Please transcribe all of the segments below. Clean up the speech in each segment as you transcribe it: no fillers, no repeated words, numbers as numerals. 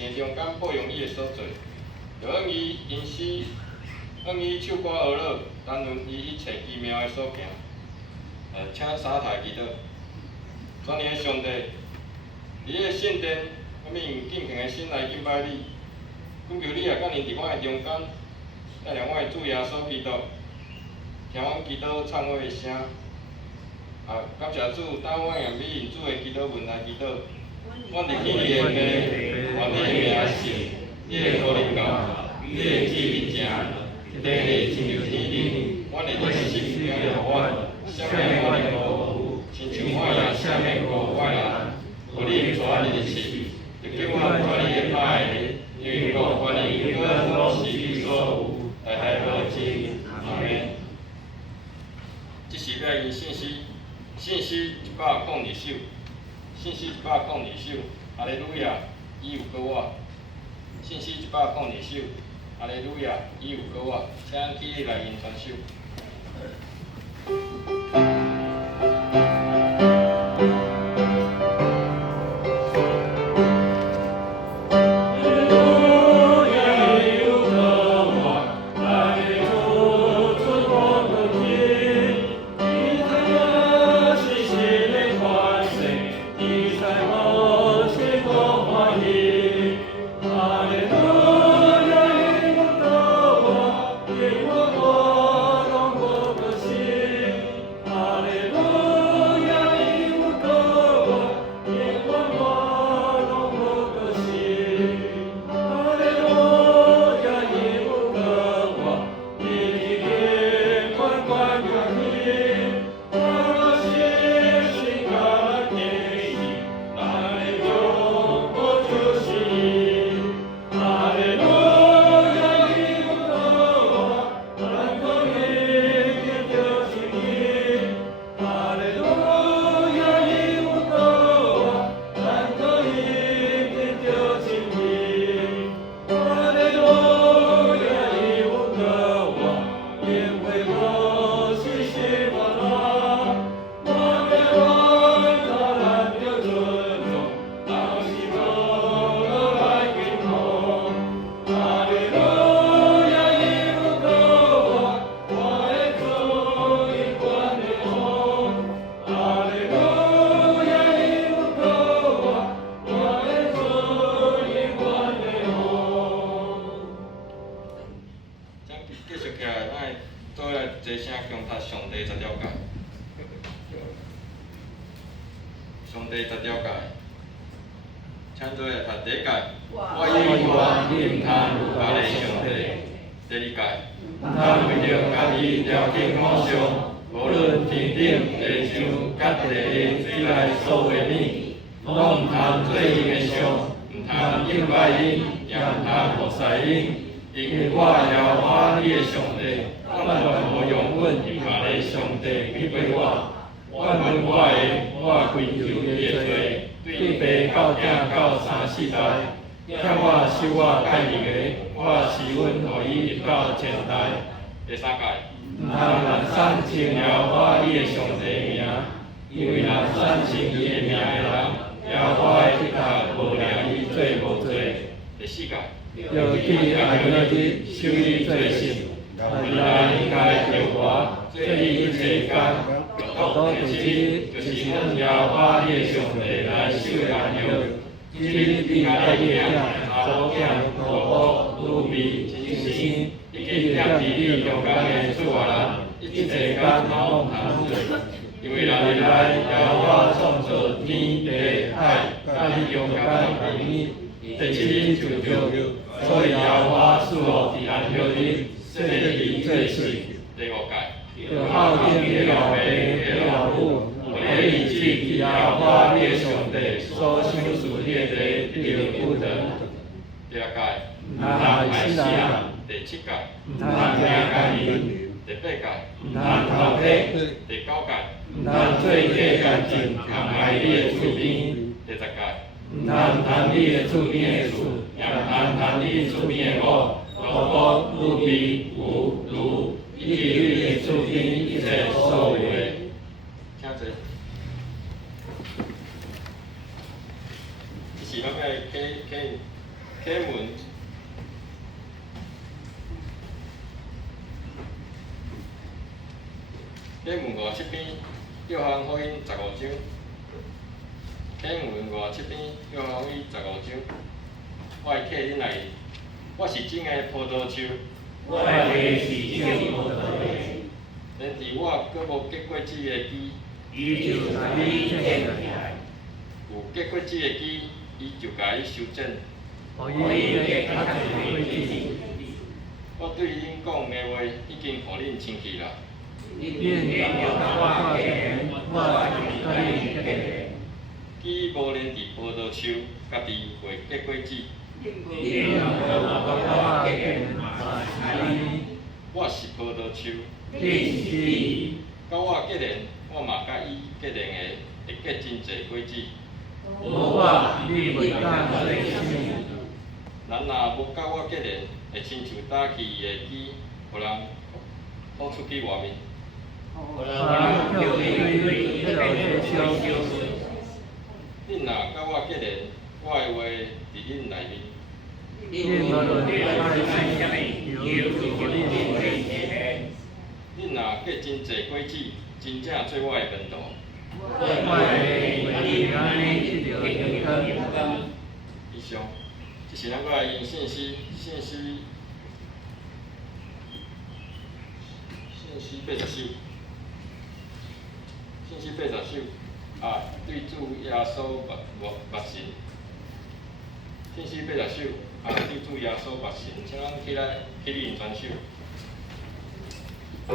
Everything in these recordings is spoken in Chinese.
神中间报用伊的所做，就愿伊因死，愿伊手歌学乐，担任伊一切奇妙的所行。请三台祈祷。全能的上帝，伫迄个圣殿，我们用敬虔的心来敬拜你。恳求你也降临伫我的中间，带领我的主耶稣基督，听阮祈祷忏悔的声。感谢主，当我用你主的祈祷文来祈祷。阮入去你的家，愿你的名是，你的福灵到，你的旨意行，地里亲像天顶。阮的日时给阮，赦免阮的过负，亲像我也赦免过我人。互你带日时，就叫阮脱离的歹的，因为国权力永远拢是你所有，代代无尽。阿门。这是要因信息102首，信息102首，哈利路亚，伊有过我。信息102首，哈利路亚，伊有过我。请起立来吟传首。上帝十条诫，请做来读第一诫。我以我你唔通有别个上帝。第二诫，唔通为着家己条件偶像，无论天顶、地上、甲地下水内所有物，拢唔通做因的像，唔通敬拜因，也唔通服侍因。因为我耶和华你的上帝，万无用阮别个上帝去背我。万分我的，我归求你的罪，对爸到囝到3、4代，欠我收我介入的，我是阮互伊入到前代。第三诫，唔通滥产称耶和华你的上帝名，因为滥产称伊的名的人，耶和华的笔头无量伊做无罪。第四诫，要去安息日守伊做圣，未来应该着我做伊一切工。到第七日，就是咱耶和华你的上帝来守安息日。这日你爱你的查某囝、老母、女婢、亲生，以及踮伫你中间的厝外人，一切工拢通做。因为人日来，耶和华创造天地海，甲你中间万物，第七日就着，所以耶和华赐福伫安息日，设立做事。第五诫。要孝敬你老爸、你老母，可以记伫耶和华你的上帝所赏赐你的地得福德。第六诫，唔通害死人。第七诫，唔通听奸言。第八诫，唔通偷窃。第九诫，唔通做假干净，陷害你的厝边。第十诫，唔通贪你的厝边的厝，也唔通贪你厝边的某、老母、女婢、妇、奴。以及你的厝边一切所有的，请坐。这是咱要经文57篇，约翰福音15章。经文57篇，约翰福音15章。我会客恁来，我是真个葡萄树。我的是真葡萄树。连伫我阁无结果子的枝，伊就甲你剪起来；有结果子的枝，伊就甲伊修剪。互伊结较侪果子。我对恁讲的话，已经互恁清气啦。恁若我结，我就甲你结。枝无连伫葡萄树，家己会结果子。恁若我结，我是葡萄树。你是枝。甲我结连，我嘛甲伊结连的，会结真侪果子。无我，你袂当做什？人若无甲我结连，会亲像打去伊的枝，互人抛出去外面。互人叫伊对迄落去烧。恁若甲我结连，我的话伫恁内面。恁无论爱吃啥物，就互恁吃。恁若结真侪果子，真正做我的门徒。我会为安尼一条永远。以上，这是咱个因信息80首，信息80首啊，对主耶稣目神，信息80首啊，对主耶稣目神，请咱起来起立传首。我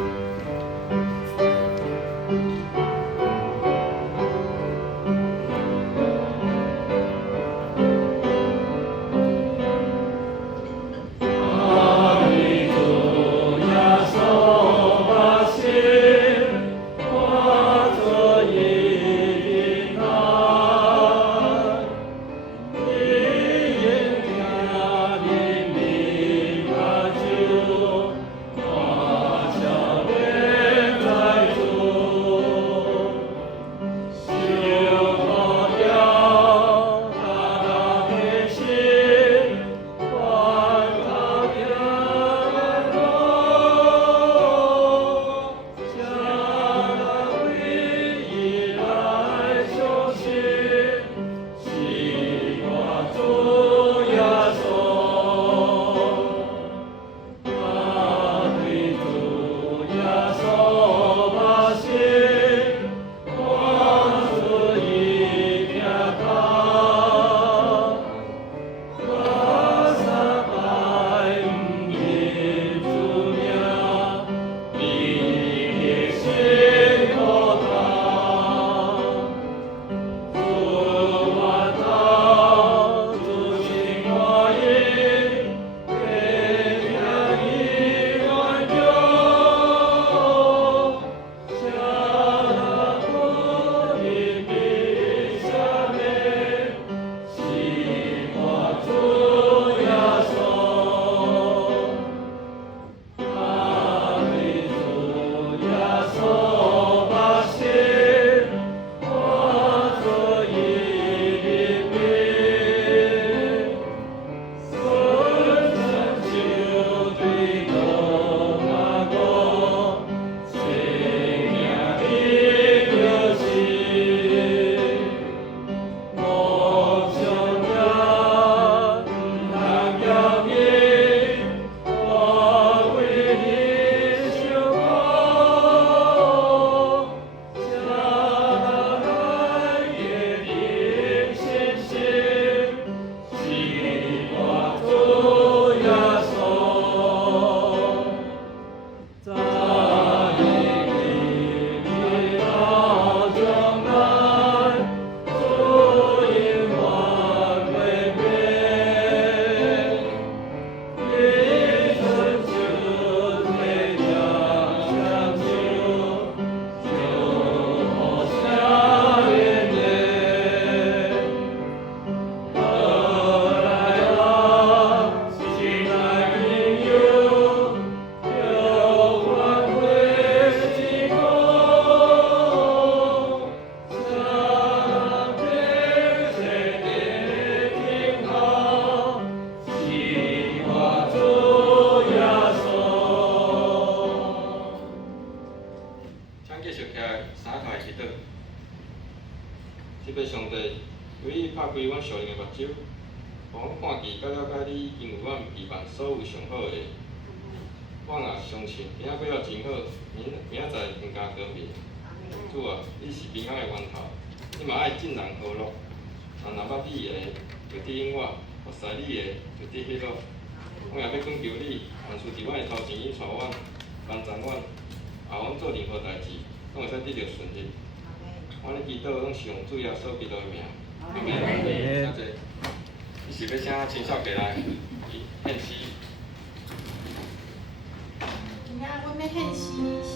开阮属灵的目睭，互阮看见甲了解你已经为阮预办所有上好的。阮也相信今仔过了真好，明仔载更加和平。主啊，你是平安的源头，你嘛爱尽人和乐。若捌你的，就得应我；服侍你的，就得喜乐。我也要恳求你，凡事伫阮的头前引带阮，帮助阮，后阮做任何代志，拢会使得到顺利。我咧祈祷，拢是用主耶稣基督的名。阿门。谢谢。你是要请青少过来献诗？今仔阮要献诗是，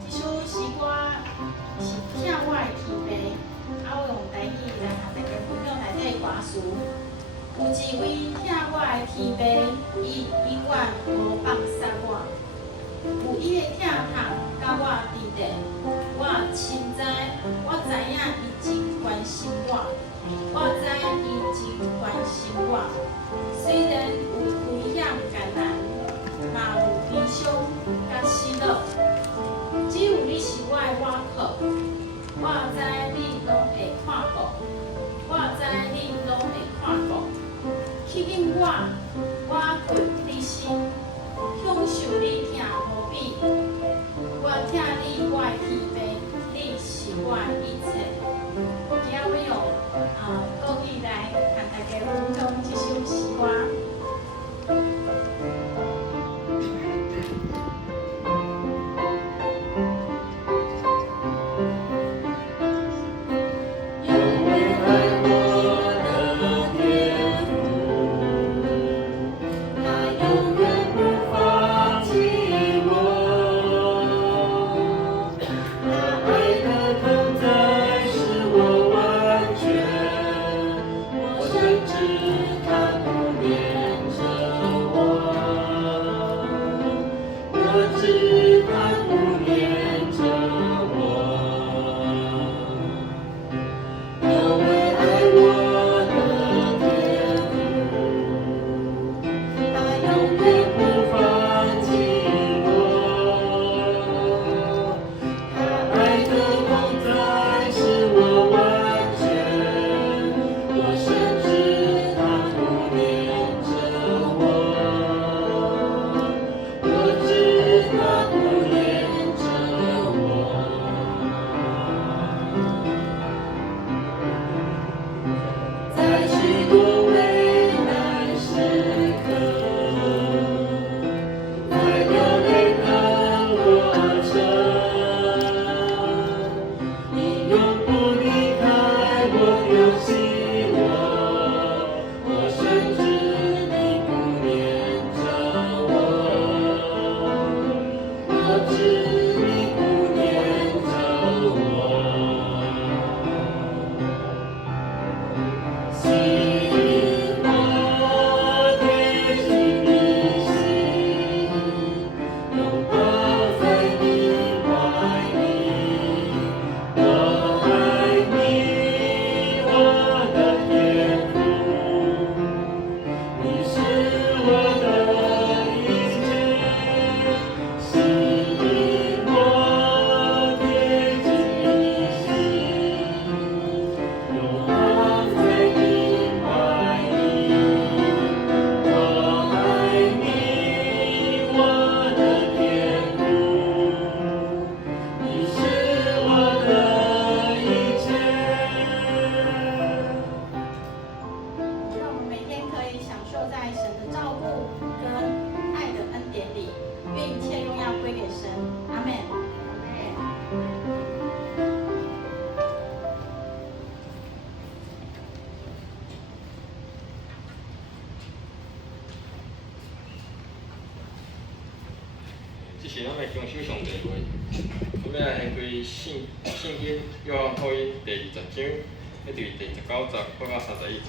即首诗歌是听我的天父，我用台语来和大家分享内底的歌词。有一位听我的天父，伊永远无放下我。有伊的疼痛甲我伫地，我深知，我知影伊真关心我，我知伊真关心我。虽然有危险艰难，嘛有悲伤甲喜乐，只有你是我的倚靠，我知你拢会看顾，我知你拢会看顾。吸引我困你心，享受你疼无比。我听你，我的天父，你是我的一切。今仔我用国语来和大家分享这首诗歌。这是咱的强手上帝话，我要来献开圣经约翰福音第20章，一对第19节到31节。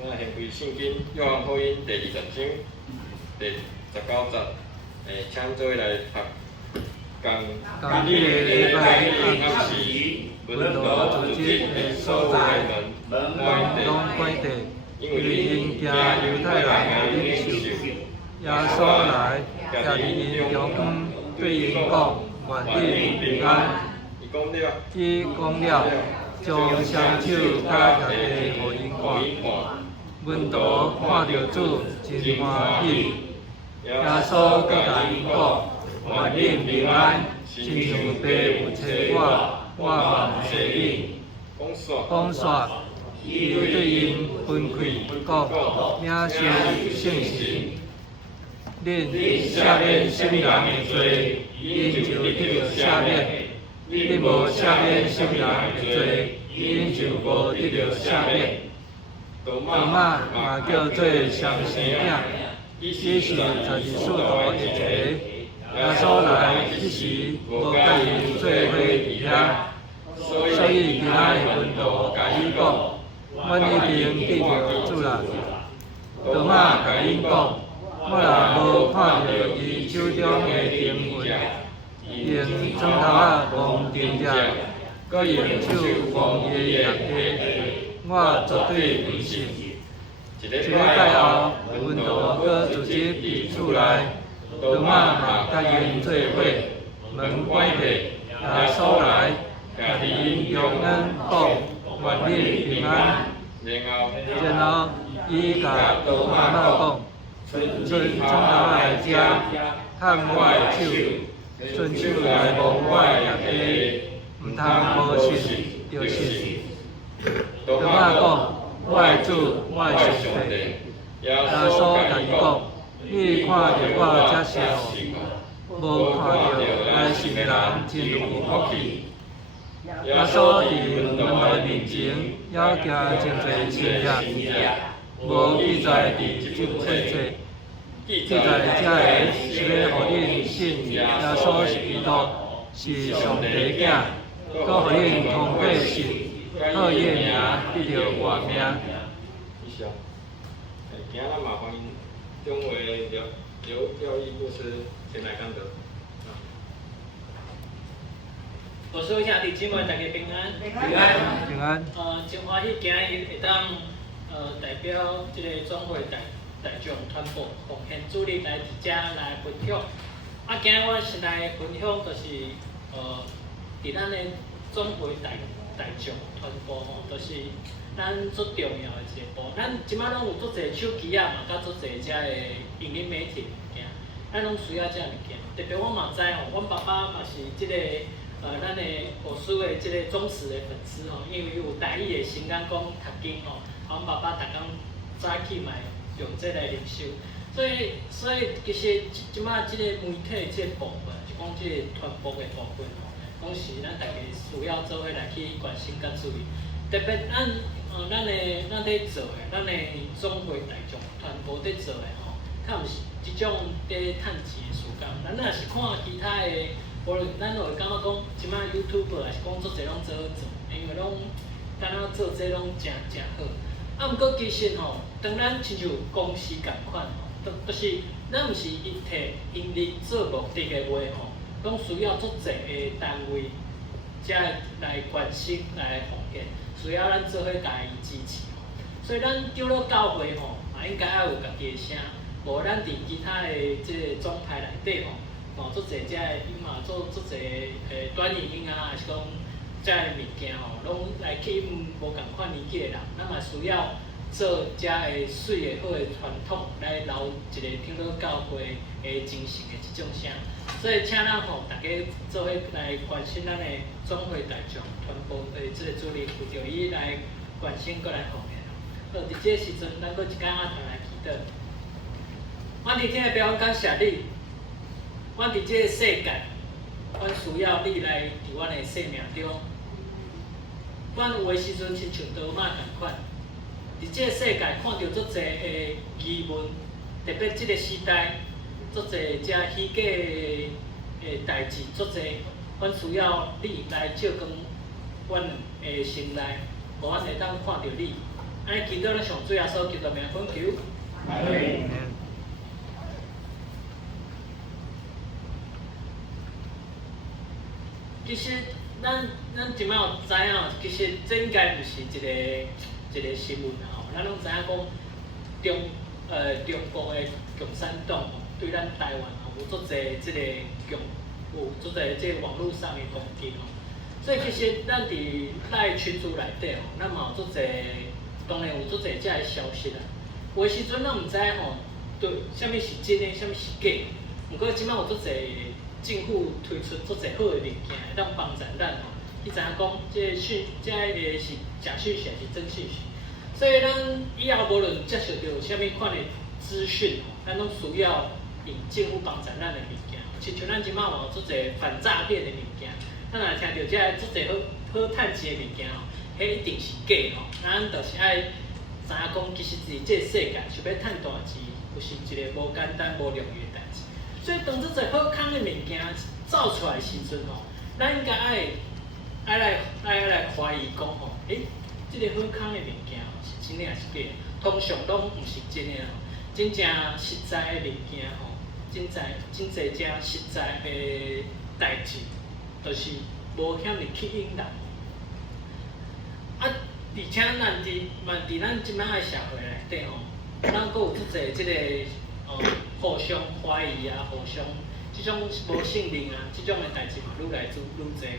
我来献开圣经约翰福音第20章第19节，请做来读。今日的礼拜暗时，文罗主织的所在门拢关闭。因为因惊犹太人的领袖耶稣来，徛伫因中间，对因讲：愿你平安。伊伊讲了，将双手甲大地互因看。阮徒看到主真欢喜。耶稣搁甲因讲，愿恁平安，亲像爸有找我嘛有找你。讲煞，伊又对因分开讲，领受圣神。恁赦免圣人的罪，因就得到赦免；恁无赦免圣人的罪，因就无得到赦免。多马嘛叫做双生囝，伊是12使徒的一个。耶稣来一时无甲因做伙伫遐，所以其他的门徒甲伊讲：阮一定记着主啦。多马甲因讲：我若无看到伊手中的钉痕，用砖头摸钉者，搁用手摸伊的液体，我绝对不信。一礼拜后，门徒搁组织伫厝内，多马嘛甲因做伙，门关闭，耶稣来，甲伫因中恩讲：愿恁平安。然后伊甲多马讲：伸砖头来遮，探我的手，伸手来摸我的液体，毋通无信就信。多马讲：我的主，我的上帝。耶稣甲伊讲：你看到我才是好，无看到来信的人真有福气。耶稣伫门徒面前要行真侪神迹，无记载伫即册册。记载遮个是要互恁信耶稣是基督，是上帝的囝，搁互恁通过信，靠伊的名得到活命。今仔麻烦中卫刘教义牧师前来讲道。我说兄弟姊妹，大家平安。平安。平安。真欢喜今日会当代表即个总会大众传播奉献主力来伫遮来分享。今日我先来分享就是伫咱的总会大众传播吼，就是咱最重要的一个步。咱即摆拢有足侪手机啊，嘛甲足侪遮的影音媒体物件，咱拢需要遮物件。特别我嘛知吼，阮爸爸嘛是即个咱的牧师的即个忠实的粉丝吼，因为有台语的神间讲读经吼，阮爸爸逐工早起嘛用这来灵修，所以其实即摆即个媒体即个部分，就讲即个传播的部分吼，拢是咱大家需要做伙来去关心甲注意。特别咱在做的，咱的总会大众传播在做的吼，较毋是即种在趁钱的事工。咱若是看其他的，无论咱就会感觉讲，即摆 YouTube 也是讲足侪拢做好做，因为拢敢若做这拢真好。毋过其实吼，当咱亲像公司共款吼，就是咱毋是以摕盈利做目的的话吼，拢需要足侪的单位，才来关心来奉献。需要咱做伙家己支持吼，所以咱叫了教会吼，嘛应该要有家己的声，无咱伫其他的即个总派内底吼，足侪遮个伊嘛做足侪短影音啊，还是讲遮个物件吼，拢来去无共款年纪的人，咱嘛需要做遮个水的好的传统，来留一个听到教会的精神的即种声。所以请咱吼大家做伙来关心咱的总会大众传播的即个主力，有着伊来关心，搁来奉献。好，伫即个时阵，咱搁一工仔来祈祷。阮伫天父，阮感谢你，阮伫即个世界，阮需要你来伫阮的生命中。阮有诶时阵亲像多马共款，伫即个世界看到足侪的疑问，特别即个时代。足侪遮虚假的代志，足侪，阮需要你来照光阮的心内，互阮会当看到你。安尼祈祷咱上主耶稣基督名恳求。其实咱即摆有知影，其实这应该毋是一个新闻吼，咱拢知影讲中国的共产党。对咱台湾吼有足侪即个有足侪即个网络上的攻击吼，所以其实咱伫咱群组内底吼，咱嘛有足侪，当然有足侪遮个消息啦。有诶时阵咱毋知吼，对，啥物是真诶，啥物是假。毋过即摆有足侪政府推出足侪好诶物件，会当帮助咱吼，去知影讲即个是假讯息还是真讯息。所以咱以后无论接受到啥物款诶资讯吼，咱拢需要用政府帮助咱诶物件。亲像咱即摆有足侪反诈骗诶物件，咱若听到遮足侪好趁钱诶物件吼，迄一定是假吼。咱就是爱知影讲，其实伫即个世界想要趁大钱，就是一个无简单、无容易诶代志。所以当足侪好康诶物件走出来时阵吼，咱应该爱来怀疑讲吼，即个好康诶物件是真诶还是假？通常拢毋是真诶吼，真正实在诶物件吼，真侪正实在诶代志，就是无遐尼吸引人。而且咱伫咱即摆诶社会内底吼，咱阁有足侪即个互相怀疑啊，互相即种无信任啊，即种诶代志嘛愈来愈侪。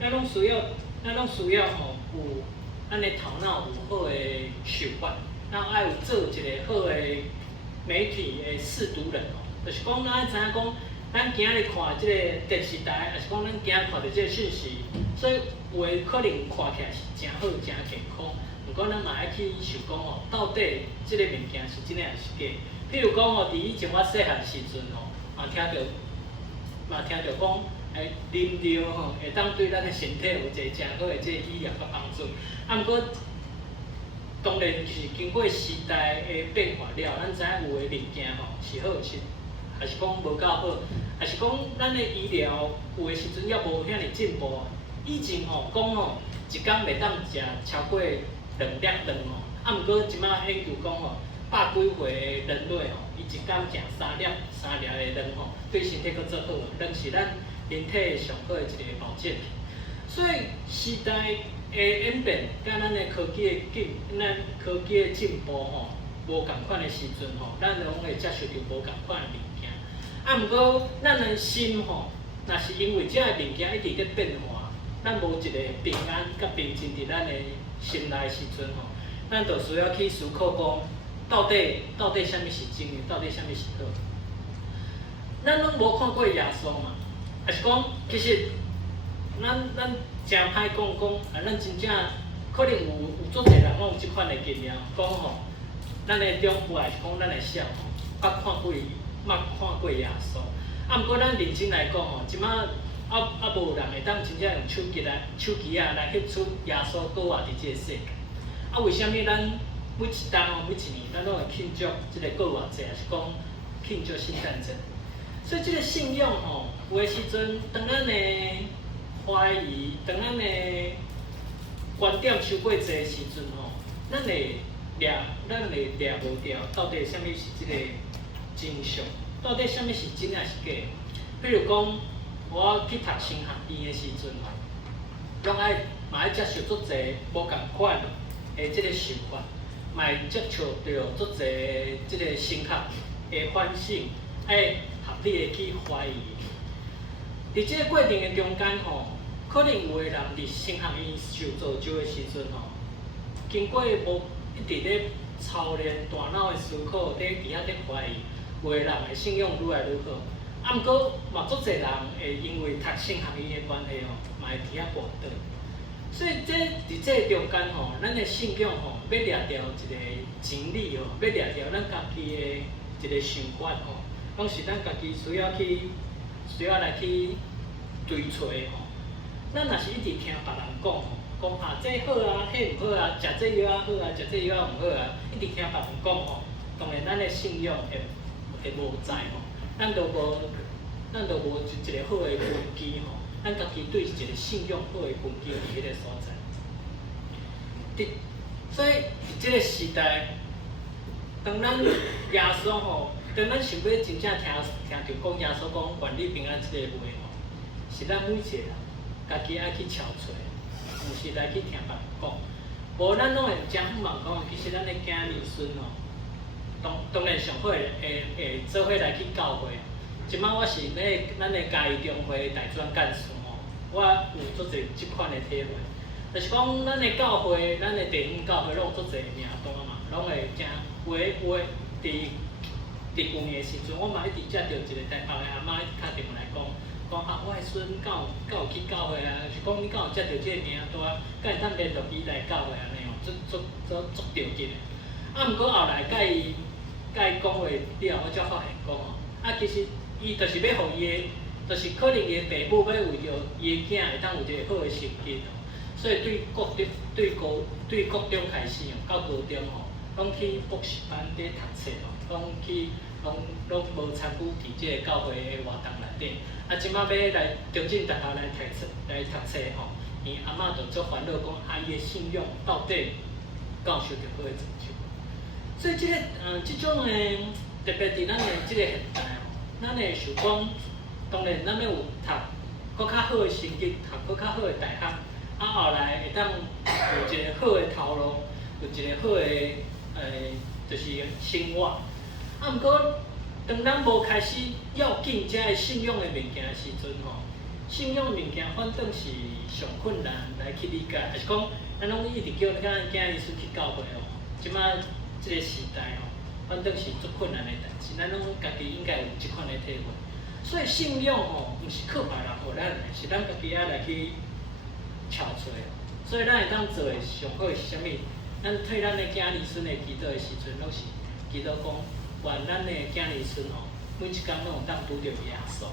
咱拢需要吼有咱诶头脑有好诶想法，咱爱有做一个好诶媒体诶识读人吼，就是讲咱爱知影讲，咱今日看即个电视台，还是讲咱今日看到即个讯息，所以有诶可能看起来是真好、真健康。毋过咱嘛爱去想讲吼，到底即个物件是真诶还是假？譬如讲吼，伫以前我细汉时阵吼，嘛听到讲，啉料吼会当对咱诶身体有一个真好诶即个医疗甲帮助。啊，毋过当然就是经过时代诶变化了，咱知影有诶物件吼是好是，还是讲无够好，还是讲咱诶医疗有诶时阵也无遐尼进步啊。以前吼讲吼，一工袂当食超过2粒饭吼，啊毋过即摆研究讲吼，100几岁诶人类吼，伊一工食3粒诶饭吼，对身体佫足好，饭是咱人体上好诶一个保健品。所以时代诶演变，甲咱诶科技诶进步吼，无共款诶时阵吼，咱拢会接受到无共款诶物件。啊毋过咱诶心吼，若是因为遮个物件一直在变化，咱无一个平安甲平静伫咱诶心内时阵吼，咱就需要去思考讲，到底啥物是真诶，到底啥物是好？咱拢无看过耶稣嘛，还是讲其实咱真歹讲，咱真正可能有足侪人拢有即款诶经验，讲吼，咱诶长辈还是讲咱诶小吼，捌看过耶稣。啊，毋过咱认真来讲吼，即摆无人会当真正用手机来翕出耶稣过活伫即个世界。啊，为虾米咱每一当吼，每一年咱拢会庆祝即个过活节，还是讲庆祝圣诞节？所以即个信仰吼，有诶时阵，当咱诶怀疑，当咱诶观点伤过济诶时阵吼，咱会掠无掉，到底啥物是即个真相？到底啥物是真还是假？比如讲，我去读升学院诶时阵吼，拢嘛爱接受足济无共款诶即个想法，嘛会接触到足济即个升学诶反省，爱合理诶去怀疑。伫即个过程诶中间吼，可能有诶人伫升学院受造就诶时阵吼，经过无一直咧操练大脑诶思考，伫遐咧怀疑。有诶人诶信仰愈来愈好，啊毋过嘛足侪人会因为读升学院诶关系吼，嘛会伫遐跋倒。所以伫这中间吼，咱诶信仰吼，要掠掉一个真理吼，要掠掉咱家己诶一个想法吼，拢是咱家己需要来去追找吼。咱若是一直听别人讲吼，讲啊这好啊，迄毋好啊，食这药啊好啊，食这药啊毋好啊，一直听别人讲吼，当然咱诶信仰会无在吼，咱都无一个好诶根基吼，咱家己对一个信仰好诶根基伫迄个所在。所以伫即个时代，当咱耶稣吼，当咱想要真正听到讲耶稣讲愿你平安即个话吼，是咱每一个人家己爱去找找，毋是来去听别人讲。无咱拢会真向人讲，其实咱诶囝儿孙吼。当然上好会做伙来去教会。即摆我是咱诶嘉义中会大专干事吼，我有足侪即款的体会。就是讲，咱的教会，咱的地方教会，拢有足侪名单嘛，拢会真有诶，伫旧年的时阵，我嘛一直接到一个台北的阿嬷一直打电话来讲啊，我的孙敢有去教会啊？就是讲你敢有接到即个名单，敢会当联络伊来教会安尼哦，足着急的。啊，毋过后来甲伊讲话了，我才发现讲哦，啊其实伊就是要互伊的，就是可能伊的父母要为着伊的囝会当有一个好的成绩哦，所以对国中开始哦，到高中哦，拢去补习班咧读册哦，拢无参与伫即个教会的活动内底。啊，即摆要来中正大学来读册吼，伊阿嬷就足烦恼讲，啊伊的信仰到底敢有受到好的成就？所以即种诶，特别伫咱的即个现代吼，咱会想讲，当然咱要有读搁较好的成绩，读搁较好的大学，啊后来会当有一个好的头路，有一个好的就是生活。啊，毋过当咱无开始要紧遮个信仰的物件的时阵吼，信仰的物件反正是上困难来去理解，还是讲咱拢一直叫咱囝儿孙去教会哦，即摆即个时代吼，反正是足困难的代志，咱拢家己应该有即款的体会。所以信仰吼，毋是靠别人互咱的，是咱家己爱来去找找哦。所以咱会当做的上好是啥物？咱替咱的囝儿孙的祈祷的时阵，拢是祈祷讲，愿咱的囝儿孙吼，每一工拢有当拄着耶稣。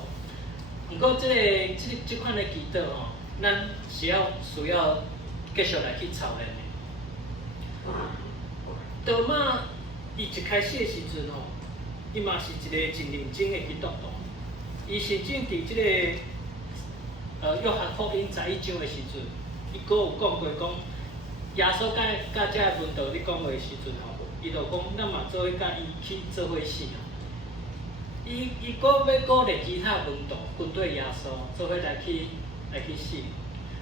毋过即款的祈祷吼，咱是需要继续来去操练的。多马伊一开始的时阵吼，伊嘛是一个真认真的基督徒。伊甚至伫即个约翰福音11章的时阵，伊阁有讲过讲，耶稣甲遮个门徒咧讲话的时阵吼，伊就讲咱嘛做伙甲伊去做伙死啊。伊阁要鼓励其他门徒跟对耶稣做伙来去死。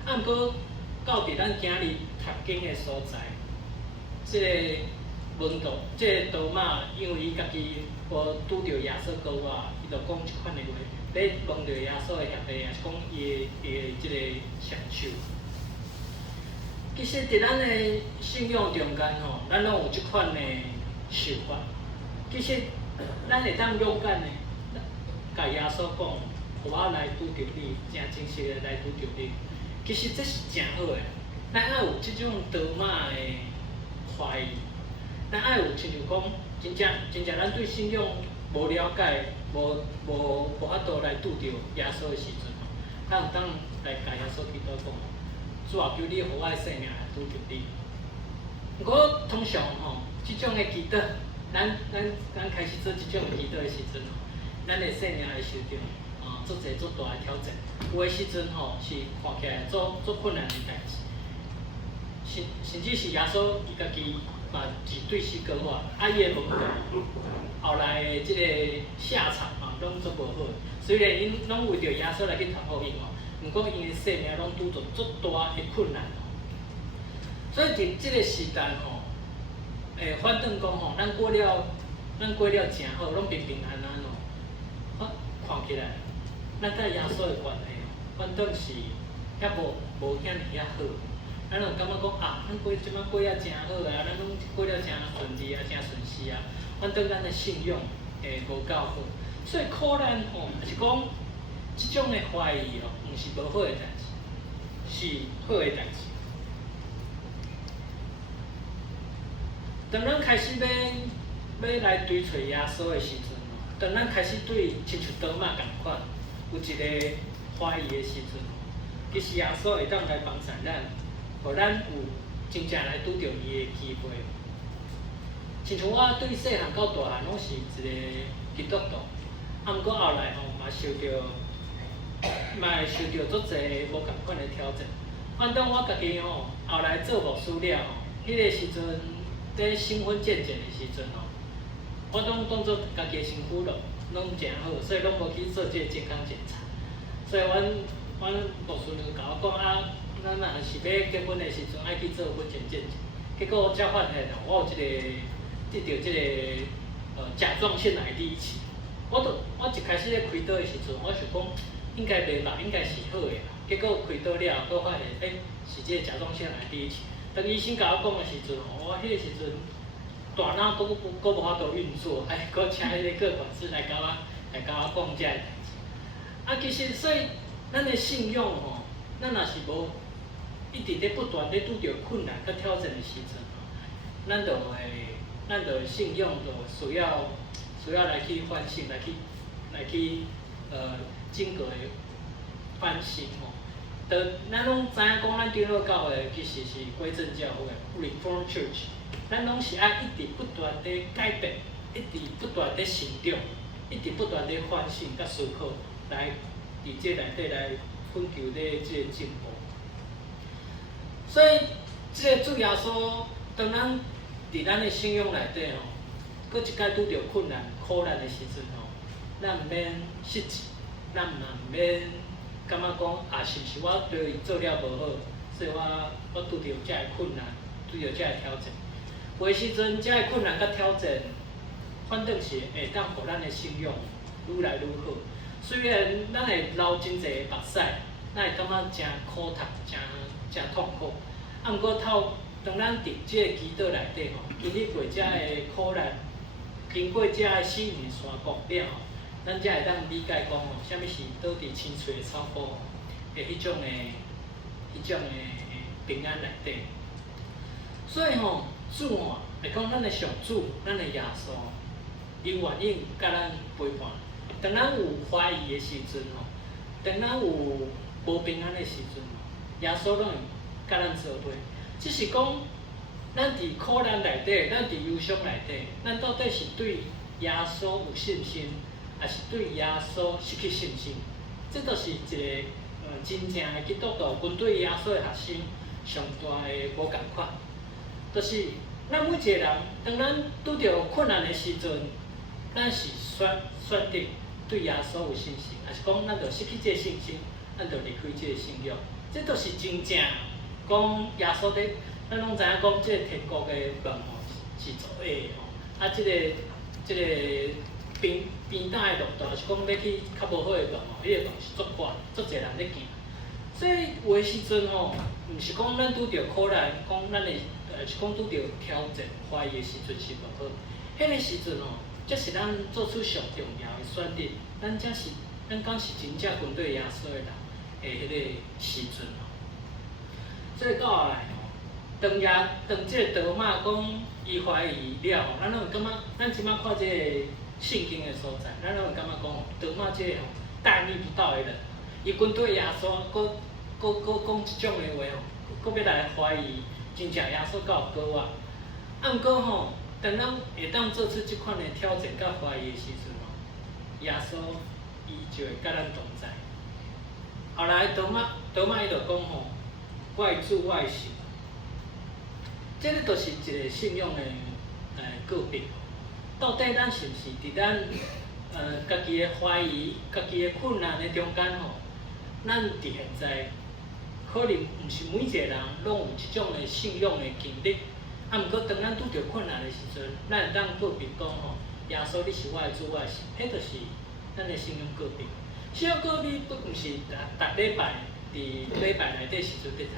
啊，毋过到伫咱今日读经的所在，即个门徒，即个多马，因为伊家己无拄着耶稣讲话，伊就讲即款的话，咧问着耶稣的协会，也是讲伊的即个上手。其实伫咱的信仰中间吼，咱拢有即款的想法。其实咱会当勇敢的，甲耶稣讲，我来拄着你，真真实的来拄着你。其实这是真好的，咱爱有即种多马的怀疑。咱爱有亲像讲，真正咱对信仰无了解，无法度来拄着耶稣的时阵吼，咱有当来甲耶稣祈祷讲，主啊，求你互我的生命来拄着你。毋过通常吼，即种的祈祷，咱开始做即种祈祷的时阵吼，咱的生命会受到足侪足大的挑战。有的时阵吼是看起来足困难的代志，甚至是耶稣伊家己。嘛是对死讲话，啊伊的门徒后来的即个下场拢足无好。虽然因拢为着耶稣来去传福音哦，毋过因的生命拢拄着足大的困难哦。所以伫即个时代吼，反正讲吼，咱过了真好，拢平平安安哦。看起来，咱甲耶稣的关系哦，反正是遐无遐尼遐好。咱拢感觉讲啊，咱即摆过啊真好啊，咱拢过了真顺利啊，真顺遂啊。反正咱的信仰无够好，所以可能吼，是讲即种的怀疑哦，毋是无好的代志，是好的代志。当咱开始要来追找耶稣的时阵哦，当咱开始对亲像多马共款，有一个怀疑的时阵哦，其实耶稣会当来帮助咱。互咱有真正来拄着伊的机会。亲像我对细汉到大汉拢是一个基督徒，啊，毋过后来吼嘛会受着足侪无共款的挑战。反正我家己吼后来做牧师了吼，迄个时阵咧身份见证的时阵吼，我拢当作家己的身躯拢诚好，所以拢无去做即个健康检查。所以阮牧师就甲我讲啊。咱若是要结婚的时阵，爱去做婚前见证。结果才发现哦，我有得到即个甲状腺癌第1期。我一开始咧开刀的时阵，我想讲应该袂歹，应该是好的啦。结果开刀了，佫发现是即个甲状腺癌第一期。当医生甲我讲的时阵我迄个时阵大脑佫无法度运作，佫请迄个个管师来甲我讲遮个代志。其实所以咱的信用咱若是无一直咧不断咧拄着困难甲挑战的时阵咱就会信用就需要来去反省，来去整个的反省咱拢知影讲，咱长老教会其实是归正教会 （Reform Church）， 咱拢是爱一直不断地改变，一直不断地成长，一直不断地反省甲思考，来伫这内底来寻求咧这个进步。所以，这个主耶稣，当咱伫咱的信仰内底佫一摆拄着困难、苦难的时阵咱毋免失志，咱毋免感觉讲是毋是我对伊做了无好，所以我拄着遮个困难，拄着遮个挑战。有诶时阵，遮个困难甲挑战，反正是会当互咱的信仰愈来愈好。虽然咱会流真侪目屎，咱会感觉真苦读、真痛苦。毋过当咱伫即个祈祷内底经历过遮个苦难，经过遮个死命山谷了咱才会当理解讲啥物是倒伫青翠的草坡的迄种平安内底。所以主会讲咱的上主，咱的耶稣，伊愿意甲咱陪伴。当咱有怀疑的时阵当咱有无平安的时阵耶稣拢会甲咱作伙。只是讲，咱伫苦难内底，咱伫忧伤内底，咱到底是对耶稣有信心，还是对耶稣失去信心？这就是一个真正的基督徒阮对耶稣的核心上大的无共款。就是咱每一个人，当咱拄着困难的时阵，咱是选择对耶稣有信心，还是讲咱就失去这个信心，咱就离开这个信仰？这都是真正讲耶稣咧，咱拢知影讲，这个天国的门是做下的这个边搭的路途，是讲要去较无好的路迄个路是足宽，足侪人咧行。所以有诶时阵毋是讲咱拄着苦难，讲咱的是讲拄着挑战、怀疑的时阵是无好。迄个时阵才是咱做出上重要的选择。咱敢是真正跟对耶稣的人的迄个时阵所以到后来当这个德玛讲伊怀疑了咱拢会感觉，咱即摆看这个圣经的所在，咱拢会感觉讲，德玛这个大逆不道的人，伊跟对耶稣，搁讲即种的话搁要来怀疑，真正耶稣敢有过我。毋过当咱会当做出即款的挑战甲怀疑的时阵耶稣伊就会甲咱同在。后来德玛伊就讲我的主，我的神。这个就是一个信仰的个别。到底咱是毋是伫咱家己的怀疑、家己的困难的中间咱伫现在可能毋是每一个人拢有即种的信仰的经历。毋过当咱拄着困难的时阵，咱会当个别讲耶稣你是我的主，我的神，迄就是咱的信仰个别。信仰个别不毋是逐礼拜伫礼拜内底时阵伫读，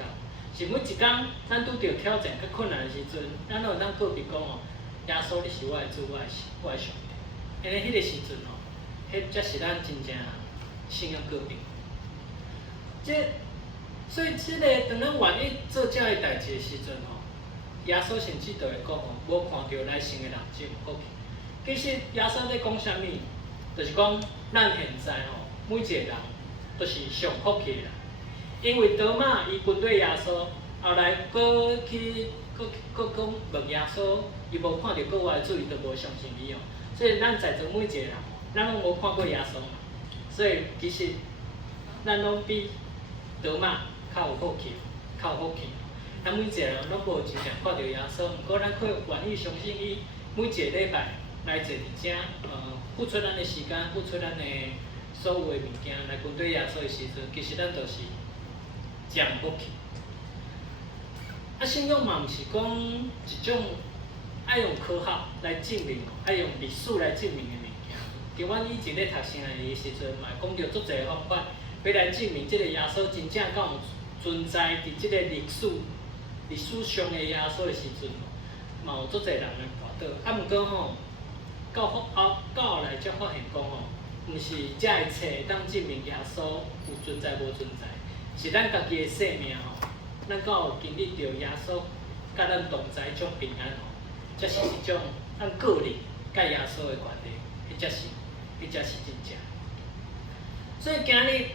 是每一天咱拄着挑战甲困难的时阵，咱拢会当个别讲耶稣你是我的主，我的神，我的上帝。因为迄个时阵迄才是咱真正信仰个别。所以这个当咱愿意做遮个代志的时阵耶稣甚至就会讲无看到来信的人就有福气。其实耶稣在讲啥物？就是讲咱现在每一个人都是上福气的人，因为多马伊跟对耶稣，后来搁讲问耶稣，伊无看到过我的主，伊就无相信伊所以咱在座每一个人，咱拢无看过耶稣嘛，所以其实咱拢比多马较有福气，较有福气。咱每一个人拢无真正看到耶稣，毋过咱可愿意相信伊，每一个礼拜来坐伫遮，付出咱的时间，付出咱的所有的物件来跟对耶稣的时阵，其实咱就是真福气。信仰嘛，毋是讲一种爱用科学来证明，爱用历史来证明的物件。伫阮以前咧读圣经的时阵，嘛讲着足侪方法，要来证明即个耶稣真正敢有存在伫即个历史上的耶稣的时阵，嘛有足侪人来跋倒。啊，毋过吼，到后来才发现讲吼，毋是遮个册会当证明耶稣有存在无存在，是咱家己的生命吼，咱敢有经历着耶稣甲咱同在迄种平安吼，才是一种咱个人甲耶稣的关系，迄才是真正。所以今日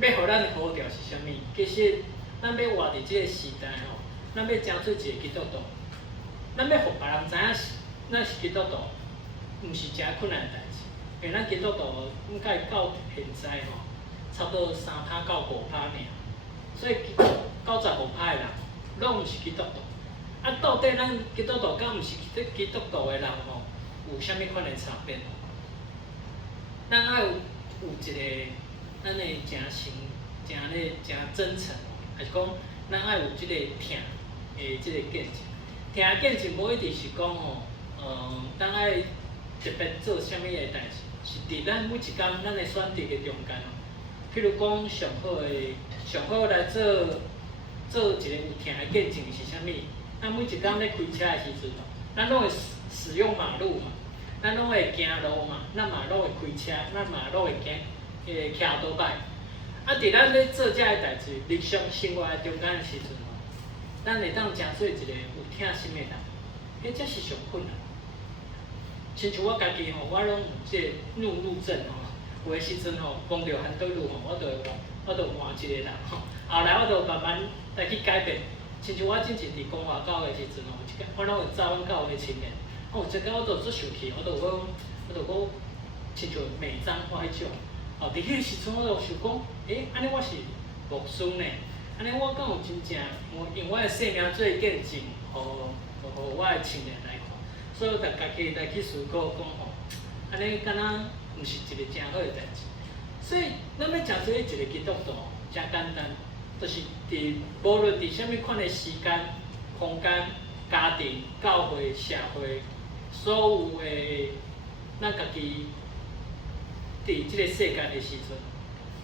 要互咱好调是啥物？其实咱要活伫即个时代吼，咱要成做一个基督徒，咱要互别人知影咱是基督徒，毋是真困难的代志。因为咱基督徒应该到现在吼，差不多3%到5%尔，所以95%的人拢毋是基督徒。啊，到底咱基督徒甲毋是基督徒的人吼，有啥物款的差别？咱爱有一个咱的真真诚，还是讲咱爱有即个听的即个见证。听的见证无一定是讲吼，咱爱特别做啥物的代志，是伫咱每一工咱的选择的中间哦。譬如讲上好来做一个有听的见证是啥物？咱每一工咧开车的时阵哦，咱拢会使用马路嘛，咱拢会行路嘛，咱嘛拢会开车，咱嘛拢会骑倒摆。啊，伫咱咧做遮个代志，日常生活的中间的时阵吼，咱会当诚做一个有听心的人，迄才是上困难。亲像我家己吼，我拢有即个怒症吼，有诶时阵吼，碰到很多路吼，我就换一个人吼，后来我就慢慢来去改变。亲像我之前伫公华教的时阵吼，我拢会早阮教会青年，有一个我就做生气，我就讲，亲像美脏话迄种。哦，伫迄个时阵，我就想讲，安尼我是牧师呢，安尼我敢有真正用我的生命做见证，互我的亲人来看，所以我家己来去思考讲吼，安尼敢若毋是一个真好的代志。所以咱要诚做一个基督徒，真简单，就是无论伫啥物款的时间、空间、家庭、教会、社会，所有的咱家己。伫即个世界的时阵，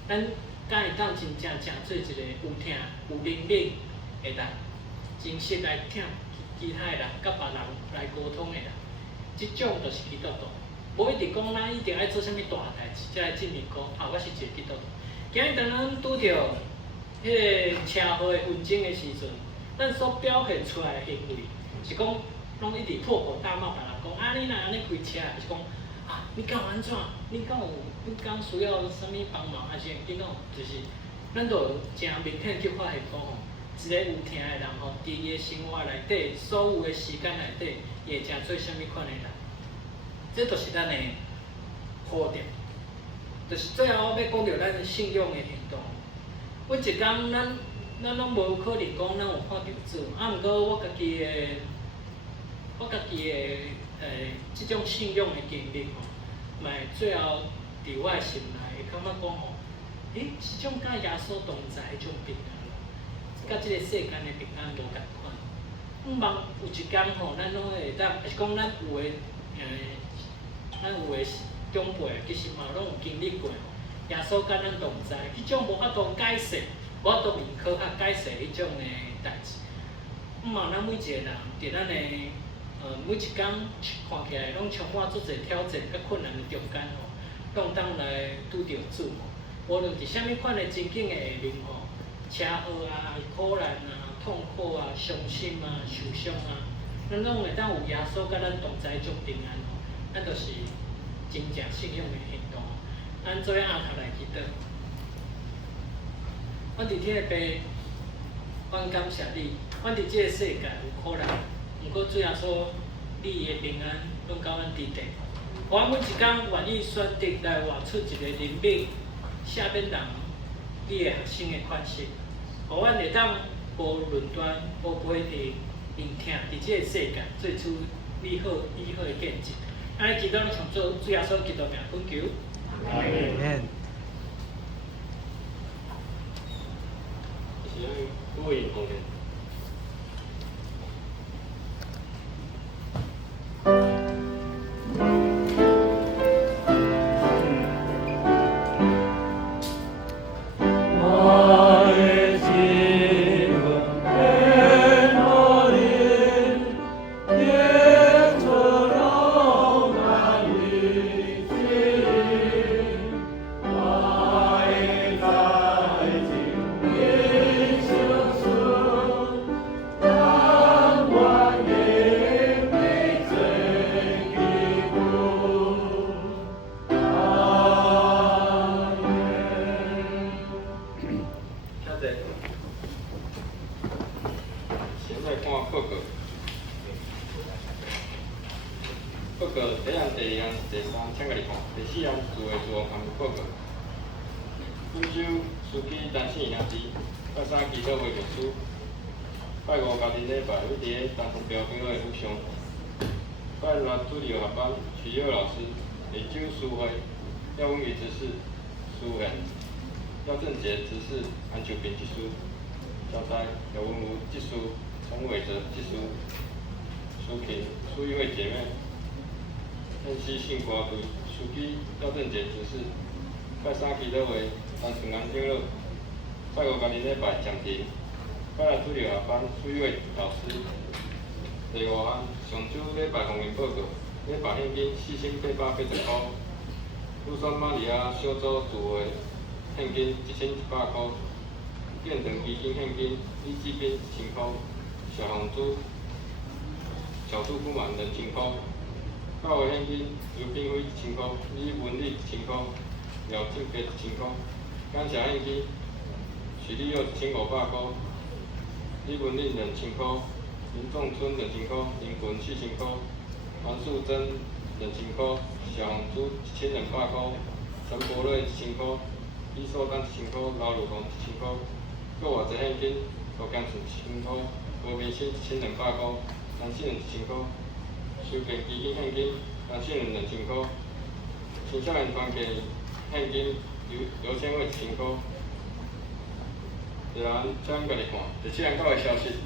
咱敢会当真正做一个有听、有灵敏的人，真实来听其他的人，甲别人来沟通的人，即种就是基督徒。无一定讲咱一定爱做啥物大代志，才来证明讲我是一个基督徒。今日当咱拄着迄个车祸的纷争的时阵，咱所表现出来的行为，是讲拢一直破口大骂别人，讲你若安尼开车，是讲。你敢有安怎？你敢需要啥物帮忙？还是你讲就是，咱就真明显去发现讲吼，一个有听的人吼，伫伊的生活内底，所有的时间内底，伊会真做啥物款的人？这就是咱的好点。就是最后要讲到咱信用的行动。每一工咱拢无可能讲咱有看到主，毋过我家己的即种信用的经历吼。卖最后伫我的心内会感觉讲吼，是种甲耶稣同在迄种平安，甲即个世间的平安无共款。毋茫有一天吼，咱拢会当，还是讲咱有诶长辈，其实嘛拢有经历过吼，耶稣甲咱同在，迄种无法度解释、无法度用科学解释迄种的代志。毋茫咱每一个人伫咱的每一天看起来拢充满足侪挑战甲困难的中间吼，拢当来拄着主吼。无论是啥物款的情景的下面吼，车祸啊、苦难啊、痛苦啊、伤心啊、受伤啊，咱拢会当有耶稣甲咱同在种平安吼，咱就是真正信用的行动。咱做下头来祈祷，阮伫天的爸，阮感谢你，阮伫即个世界有苦难。毋过主耶稣，你的平安拢到阮伫地。我每一工愿意选择来活出一个灵敏、赦免人你的学生的款式，互阮会当无论断、无批评、聆听，伫即个世界做出你好的见证。安尼祈祷上做主耶稣基督名恳求。阿门。是呼应后面。第二项、第三，请家己看。第四项，自卫自我项目报告。广州司机单身兄弟，拜三祈祷会秘书，拜五家庭礼拜要伫个东风标几号的路上。拜六主流下班，徐友老师。下周书会，廖文宇执事，书宪，廖正杰执事，安秋平技术，交代廖文武技术，陈伟哲技术，苏平苏议会姐妹，恩熙信歌队书记廖正杰执事。拜三祈祷会，单纯安长老。拜五家庭礼拜暂停。拜六主流下班，书议会老师。第五项，上周礼拜防疫报告。礼拜现金4880块，陆山玛利亚小组自卫现金1100块，建长基金现金李志斌1000块，小红珠小猪不满2000块，教会现金刘炳辉1000块，李文丽1000块，廖俊杰1000块，感谢现金许立佑1500块，李文丽2000块，林仲春2000块，林群4000块。黄素贞2000块，小红珠1200块，陈柏瑞1000块，李寿丹1000块，刘如龙1000块，搁偌济现金，罗江顺1000块，郭明新1200块，陈信仁1000块，修建基金现金，陈信仁2000块，青少年团体现金刘千伟1000块。然后请家己看，第七项到的消息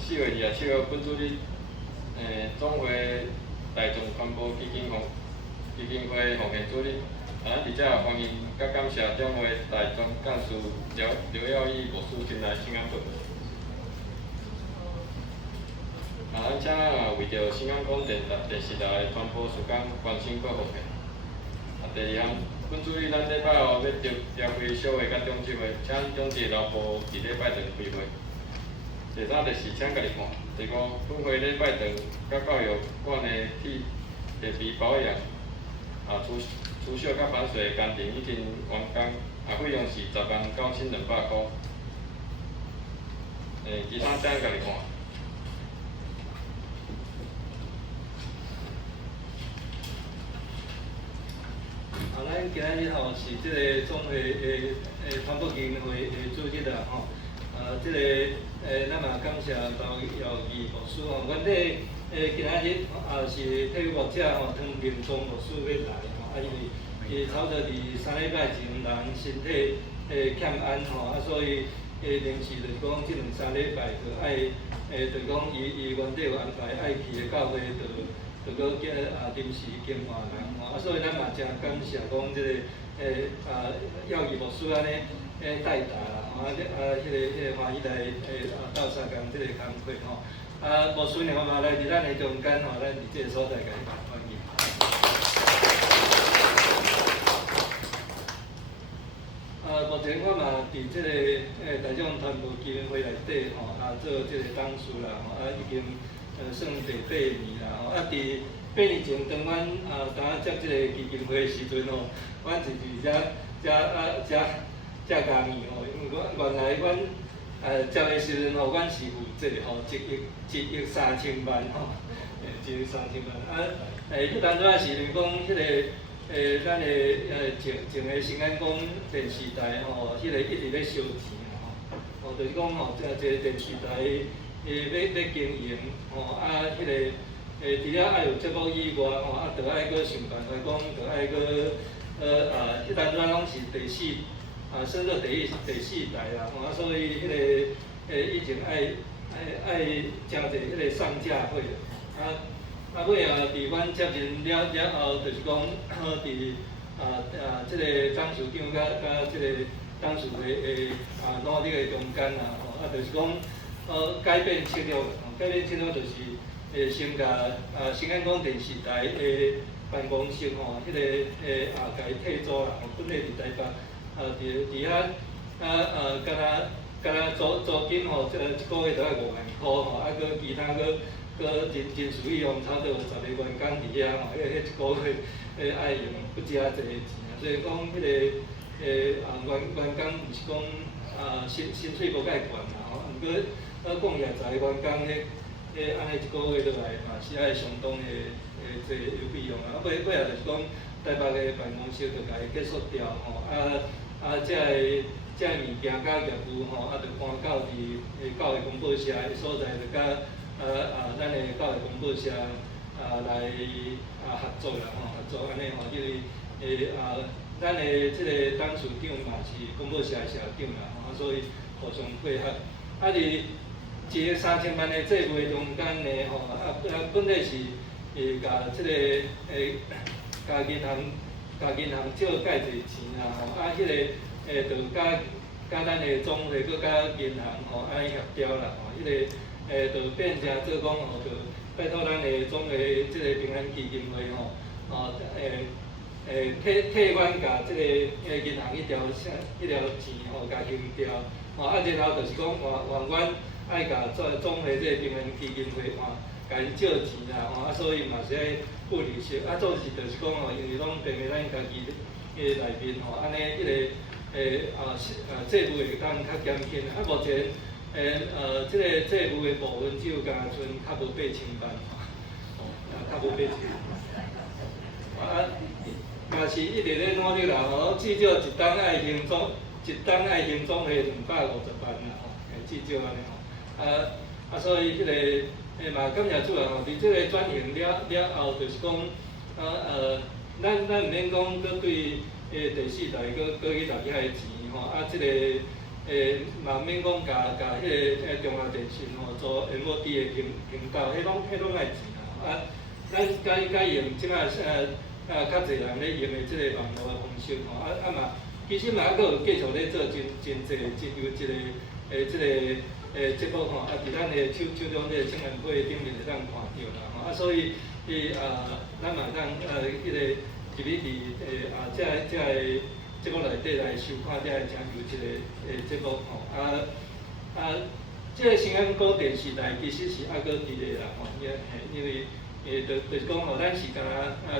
，4月27号本主日。总会大众传播基金会奉献主任，伫遮欢迎甲感谢总会大众干事刘耀义牧师前来新安报。咱请为着新安广电视台的传播时间关心搁奉献。第二项，本主日咱礼拜后要召开小会甲中执会，请中执老部伫礼拜堂开会。第三、第四，请家己看。第五，本会礼拜堂甲教育馆的铁皮保养、除锈甲防水工程已经完工，费用是109200块。其他请家己看。咱今仔日是即个总会传播基金会主席啦即个咱嘛感谢刘耀义牧师阮这今仔日是体育牧者汤明忠牧师要来因为伊差不多伫3礼拜前人身体欠安所以临时就是讲即2、3礼拜就爱就是讲伊原底有安排爱去的教会就搁临时更换人所以咱嘛真感谢讲即个耀义牧师安尼代打啦。迄个欢喜来斗相共即个工作牧师娘嘛来伫咱的中间咱伫即个所在甲伊欢迎。目前我嘛伫即个大众传播基金会内底做即个董事啦已经算第8年啦伫8年前当阮当接即个基金会的时阵阮就是遮加面因为原来阮接的时阵阮是负责1亿3000万1亿3000万迄当阵是讲迄个咱的前的新安公电视台迄个一直咧烧钱就是讲即个电视台要经营迄个除了爱有节目以外就爱搁想办法讲，就爱搁迄当阵拢是第4。升到第4台啦，所以迄个以前爱诚侪迄个上架会尾伫阮接任了后，就是讲伫即个董事长甲即个董事会努力的中间就是讲改变策略，就是先甲新安广电视台的办公室迄个甲伊退租啦，本来伫台北。伫遐敢若租金一个月就要5万块搁其他搁人事费用差不多有10个员工伫遐迄一个月爱用不遮侪钱所以讲迄个员工毋是讲薪水无介悬啦毋过讲20个员工安尼一个月落来嘛是爱相当的坐的费用啊。尾仔就是讲台北的办公室就甲伊结束掉吼，遮物件甲业务吼，就搬到伫教育公报社的所在，就甲咱的教育公报社来合作啦吼，合作安尼吼，因为咱的即个董事长嘛是公报社的社长啦吼，所以互相配合。伫一个3000万的债务中间呢吼，本来是甲即个甲银行借介济钱啦吼，迄个就甲咱的总会佮甲银行吼安尼协调啦吼，迄个就变成做讲吼，就拜托咱的总会即个平安基金会吼，替阮甲即个银行迄条钱吼甲还掉，然后就是讲换阮爱甲总会即个平安基金会甲因借钱啦所以嘛是爱付利息，做是就是讲因为拢并伫咱家己内面安尼迄个债务会当较减轻，目前即个债务的部分只有加剩较无8000万较无8000万。嘛是一直咧努力啦至少一档爱行总会250万啦至少安尼所以迄个嘛感谢主啊伫即个转型了后，就是讲咱毋免讲搁对第四代搁去拿遐个钱即个嘛免讲甲迄个中华电信做 MOD 的频道，迄拢爱钱咱改用即摆较侪人咧用的即个网络的方式嘛，其实嘛还佫有继续咧做真侪真有即个节目伫咱的手中即个新闻会顶面会当看到啦所以咱嘛当迄个入去伫遮个节目内底来收看遮个真有即个节目即个新安广电视台其实是还佫伫咧啦因为就是讲咱是甲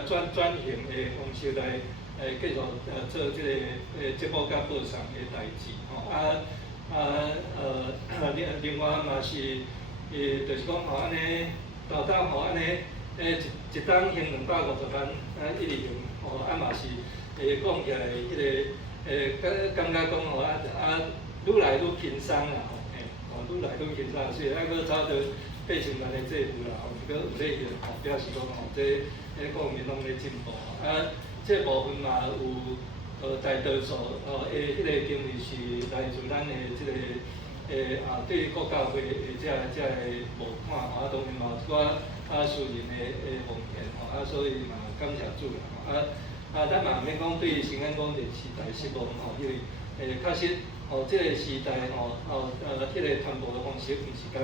转型的方式来继续做即个节目甲报上的代志另外嘛是就是讲安尼豆安尼一档用250万一直用嘛是讲起来迄个感觉讲愈来愈轻松啦愈来愈轻松，所以佫找到8000万的债务啦佫有咧用表示讲这各方面拢咧进步这部分嘛有大多数迄个经费是来自咱的即个对国教会的这个募款当然嘛有一寡私人的奉献所以嘛感谢主啦咱嘛免讲对新安广电时代失望因为确实即个时代迄个传播的方式毋是甲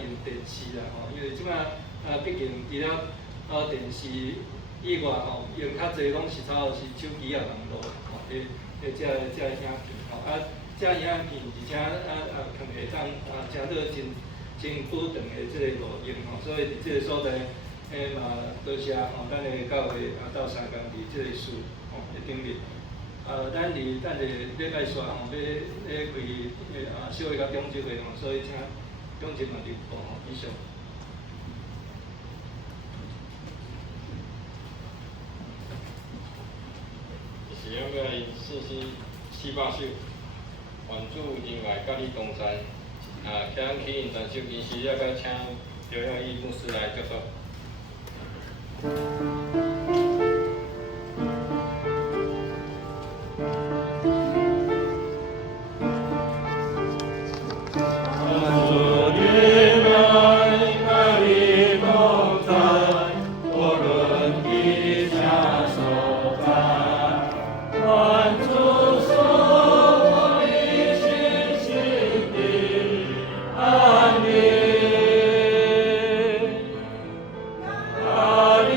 用电视啦因为即摆毕竟除了电视以外用较侪拢是是手机网络这影片这影片，而且可能会当诚到真久长的即个录音所以伫即个所在嘛多谢咱的教会斗相共伫即个事的顶面咱伫礼拜四要开小会甲中级会所以请中级嘛入步以上。是要个信息7-8首，愿主恩爱甲你同在。请起因传授仪式，要请刘耀义牧师来结束。阿里。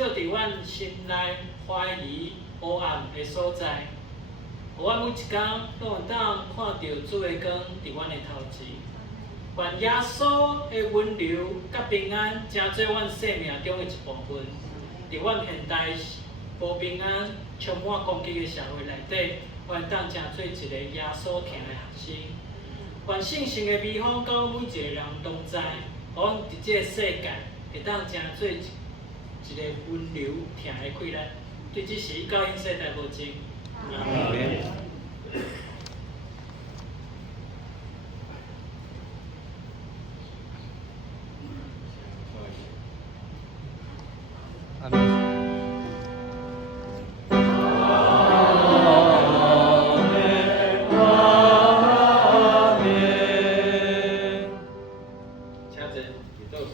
照伫阮心内怀疑黑暗的所在，互阮每一天拢会当看到主的光伫阮的头前。愿耶稣的温柔甲平安，成做阮生命中的一部分。伫阮现代无平安、充满攻击的社会内底，愿当成做一个耶稣疼的学生。愿圣性的美好到每一个人同在，互阮伫这个世界会当成做一个温柔疼的气力。对这是教因世代无尽。阿门。